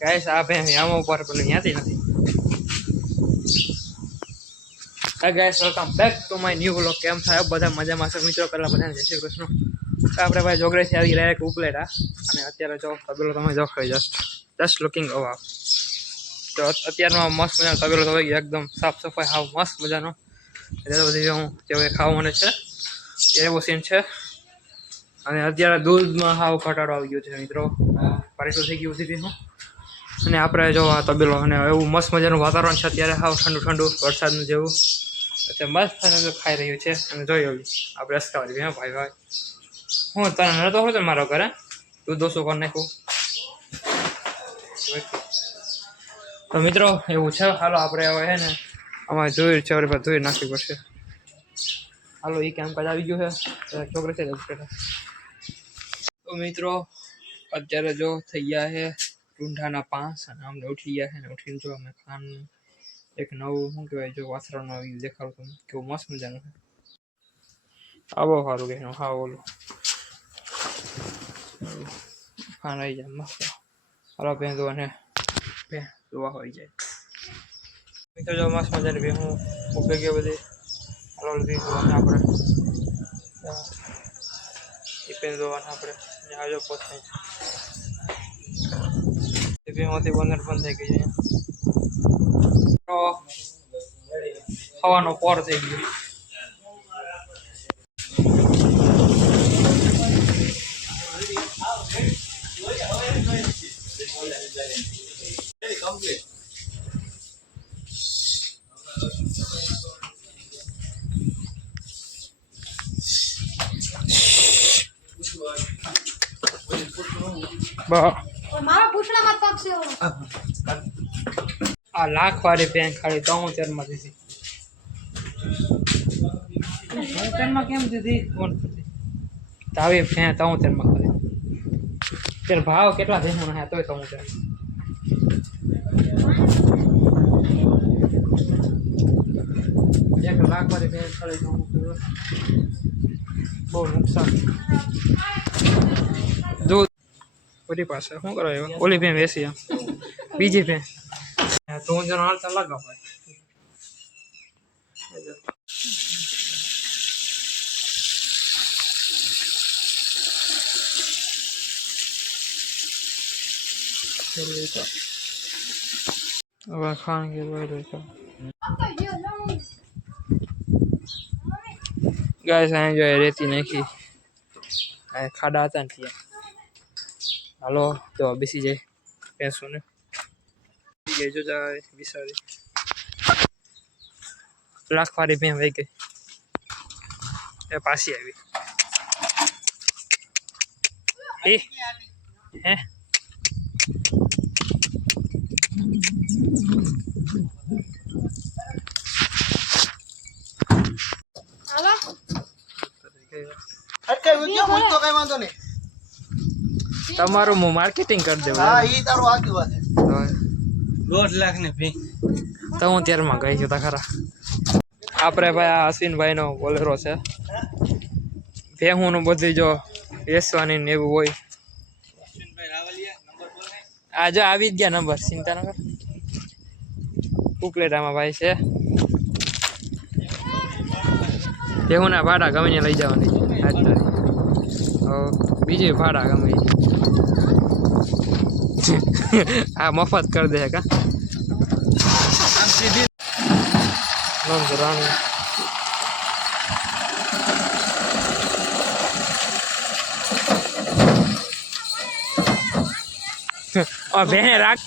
Guys આ ભેં યામો ઉપર પણ ત્યાંથી નથી. હા guys welcome back to my new vlog કેમ થાય બધા મજામાં છે? મિત્રો પહેલા બધાને જય શ્રી કૃષ્ણ. આપણે ભાઈ જોગરેથી આવી રહ્યા ઉપલેટા. અને અત્યારે જો તબેલો તમે જો ખાઈ જસ્ટ જસ્ટ લુકિંગ અવાવ તો અત્યારમાં મસ્ત મજાનો તબેલો તો એકદમ સાફ સફાઈ, હાવ મસ્ત મજાનો. એટલે બધી હું, જે ખાવા છે એવો સીન છે. અને અત્યારે દૂધમાં હાવ ઘટાડો આવી ગયો છે મિત્રો. પારીસો થઈ ગયું ભીનું. અને આપણે જો આ તબેલો, અને એવું મસ્ત મજાનું વાતાવરણ છે અત્યારે, હાવ ઠંડુ ઠંડુ, વરસાદનું જેવું. અત્યારે મસ્ત ખાઈ રહ્યું છે. અને જોઈ આવ્યું આપણે રસકાવાળી હા ભાઈ ભાઈ. હું તને નતો હતો મારો ઘરે? તું દોસો કરી નાખું તો મિત્રો, એવું છે. હાલો, આપણે હવે હે ને અમારે જોયું છે, હવે ધોઈ નાખવી પડશે. હાલો એ કામકાજ આવી ગયું છે? છોકરી છે તો મિત્રો, અત્યારે જો થઈ ગયા છે રૂંઢાના પાંચ અને અમને ઉઠી ગયા છે ને ઉઠીને જો અમે ખાન એક નવું, શું કહેવાય, જો વાસરણ આવી ગયું દેખાડું તમને. કેવું મસ્ત મજાનું છે. આવો સારું કે હા ઓલું ખાન આવી જાય, મસ્ત. હાલો ભેં ધોવાને ભેં ધોવા હોય જાય. મિત્રો, જો મસ્ત મજાની ભેં હું ઉભે ગયો બધી. હાલો ધોવાને આપણે, એ પેન આપણે ત્યાં જો પહોંચાય છે. બંદર બંધ થઈ ગઈ હવાનો પોર થઈ ગયો. બા મારા પૂછડામાં પગ છે આ લાખ વાળી પેન ખાલી ત્રણમાં દીધી ત્રણ કેમ દીધી કોણ તો ફેન ત્રણમાં ખાલી ત્યારે ભાવ કેટલા દેવાનો મને તોય ત્રણ એક લાખ વાળી પેન ખાલી ત્રણ બહુ નુકસાન. દૂધ ઓલી પાસે. શું કરો ઓલી ભેં બેસી બીજી ભેં તો જણ હાલતા લાગા ભાઈ હવે ખાણ કે ગાય સાંજ રેતી નાખી. ખાડા હતા ને ત્યાં. હાલો, તો બેસી જાય ભેંસો ને ગઈ જાય બિસારી લાખ વાળી ભેં વહી ગઈ. એ પાછી આવી. એ, હે હાલો અટકાય વિડિયો હું તો કઈ વાંધો નહીં તમારું હું માર્કેટિંગ કરી દેવું. હા ઈ તારું આગી વાત છે. દોઢ લાખ ને ભી. તો હું ત્યારમાં ગઈ છું તા ખરા આપણે ભાઈ આ અશ્વિનભાઈનો બોલેરો છે. ભેહુંનું બધું જો વેસવાની ને એવું હોય. આ જો આવી જ ગયા નંબર ચિંતા ન કર ઉપલેટામાં ભાઈ છે. ભેહુંના ભાડા ગમે લઈ જવાની આજ તારીખ. હવે બીજું ભાડા ગમે. આ મફત કરી દે કા આમ સીધી રાણી રાખ.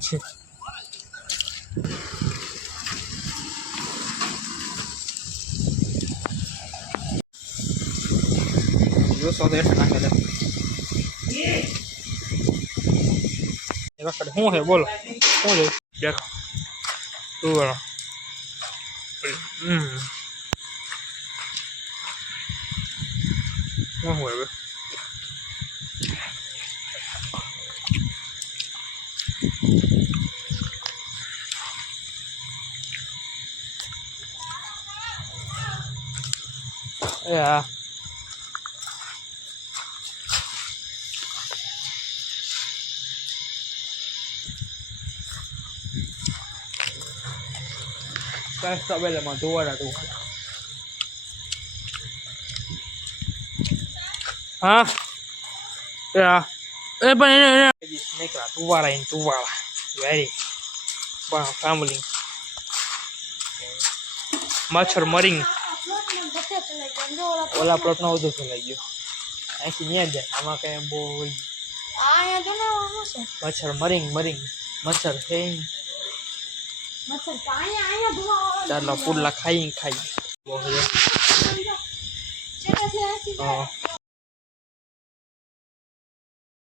છી. જો સો તો એટલે નાખે દે એ વખત શું છે બોલો શું છે દેખો તું બોલો હમ શું હોય એ હા કાંઈ તબેલામાં ધોવાડા ધોવાડા હા? એ હા. પણ એને નીકળા તુવાડા એને તુવાડા વેરી પણ ફેમિલી મચ્છર મરીંગ ઓલા પ્લોટ નો વધુ ફેલાઈ ગયો? અહીંથી ન્યા જાય આમાં કઈ બહુ મચ્છર મરીંગ મરીંગ મચ્છર થઈ મચ્છર તો અહીંયા અહીંયા ધુવા આવે ચાલો પુડલા ખાઈ ખાઈ